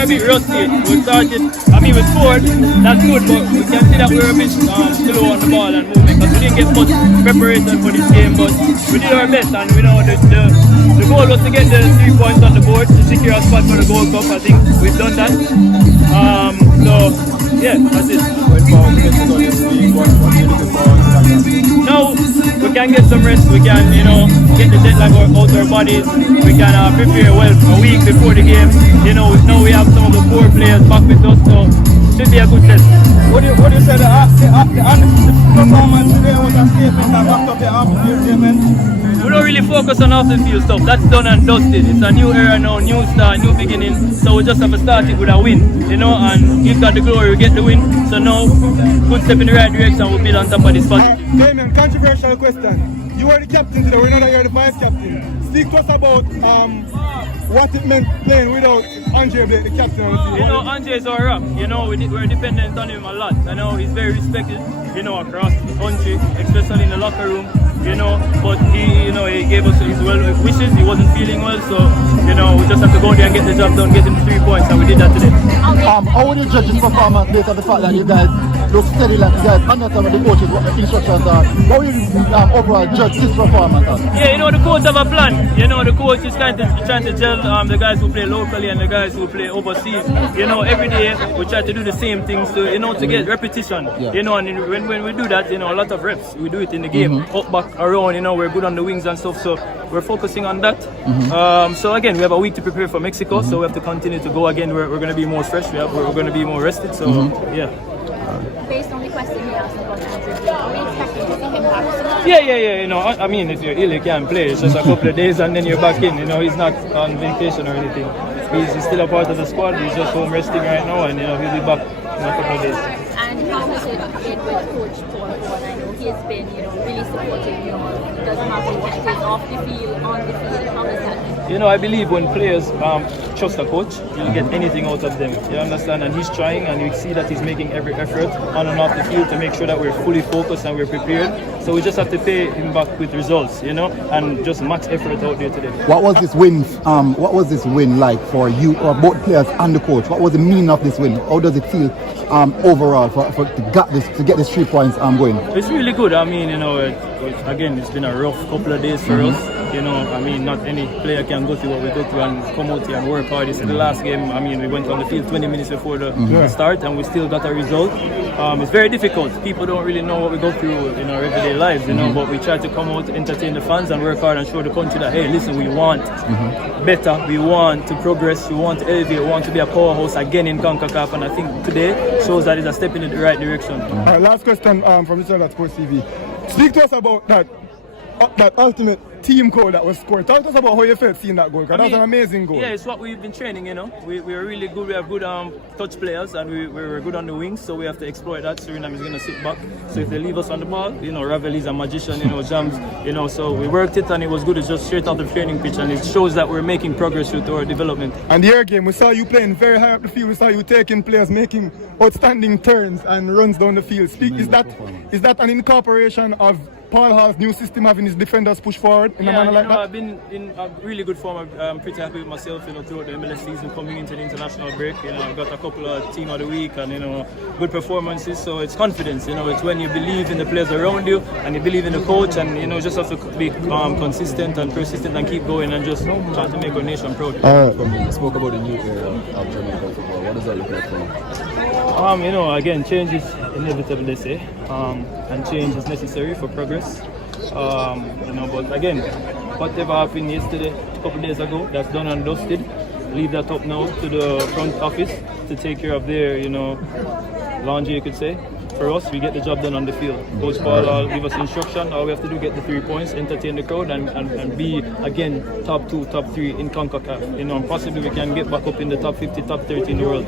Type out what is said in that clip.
we're a bit rusty. We started, we scored, that's good, but we can see that we're a bit slow on the ball and movement because we didn't get much preparation for this game, but we did our best, and we know the goal was to get the 3 points on the board to secure a spot for the Gold Cup. I think we've done that. So yeah, that's it. Now we can get some rest. We can, get the jet lag out of our bodies. We can prepare well a week before the game. Now we have some of the core players back with us, so should be a good test. What do you say the performance today was a statement that backed up the off-field statement? We don't really focus on off-the-field stuff. That's done and dusted. It's a new era now, new start, new beginning. So we just have to start it with a win, and give God the glory. We get the win. So now, good step in the right direction. We'll build on top of this spot. Damion, controversial question. You were the captain today. We know that you're the vice captain. Speak to us about what it meant playing without Andre Blake, the captain of the team. Andre is our rock. We're dependent on him a lot. I know he's very respected, across the country, especially in the locker room. But he gave us his well wishes. He wasn't feeling well, so we just have to go there and get the job done, get him 3 points, and we did that today. How would you judge his performance based on the fact that you guys look steady, like you guys understand what the coaches, what the instructions are? How would you overall judge his performance? Yeah, the coach have a plan. The coach is trying to gel the guys who play locally and the guys who play overseas. Every day we try to do the same things to get repetition. And when we do that, a lot of reps. We do it in the game, up, back, around. We're good on the wings and stuff, so we're focusing on that. So again, we have a week to prepare for Mexico, so we have to continue to go again. We're going to be more fresh. We're going to be more rested. So yeah. Based on the question he asked about Andrew, are we expecting to see him back? Yeah. If you're ill, you can't play. It's just a couple of days and then you're back in. He's not on vacation or anything. He's still a part of the squad. He's just home resting right now, and he'll be back in a couple of days. And how has it been with Coach Paul? I know he's been, really supportive. It doesn't matter what it is, off the field, on the field. How has that been? I believe when players trust a coach, you'll get anything out of them. You understand? And he's trying, and you see that he's making every effort on and off the field to make sure that we're fully focused and we're prepared. So we just have to pay him back with results, and just max effort out there today. What was this win? What was this win like for you, or both players and the coach? What was the meaning of this win? How does it feel overall to get these 3 points going? It's really good. Again, it's been a rough couple of days for us. Not any player can go through what we go through and come out here and work hard. This is the last game. We went on the field 20 minutes before the start, and we still got a result. It's very difficult. People don't really know what we go through in our everyday lives, but we try to come out, entertain the fans, and work hard and show the country that, hey, listen, we want better, we want to progress, we want to elevate, we want to be a powerhouse again in CONCACAF, and I think today shows that it's a step in the right direction. Last question from Mr. Sports TV. Speak to us about that ultimate team goal that was scored. Talk to us about how you felt seeing that goal, because that's an amazing goal. Yeah, it's what we've been training, We're really good. We have good touch players, and we're good on the wings, so we have to exploit that. Suriname is going to sit back. So if they leave us on the ball, Ravel is a magician, Jams, so we worked it, and it was good. It's just straight out the training pitch, and it shows that we're making progress with our development. And the air game, we saw you playing very high up the field. We saw you taking players, making outstanding turns and runs down the field. Is that an incorporation of Paul Hall's new system, having his defenders push forward in a manner like that? I've been in a really good form. I'm pretty happy with myself, throughout the MLS season, coming into the international break. I've got a couple of team of the week and, good performances. So it's confidence, it's when you believe in the players around you and you believe in the coach, and, just have to be consistent and persistent and keep going and just try to make our nation proud. You spoke about the new era of Jamaican football. What does that look like for you? Again, change is inevitable, they say, and change is necessary for progress. But again, whatever happened yesterday, a couple of days ago, that's done and dusted. Leave that up now to the front office to take care of their, laundry, you could say. For us, we get the job done on the field. Coach Paul will give us instruction. All we have to do is get the 3 points, entertain the crowd, and be, again, top 2, top 3 in CONCACAF. And possibly we can get back up in the top 50, top 30 in the world.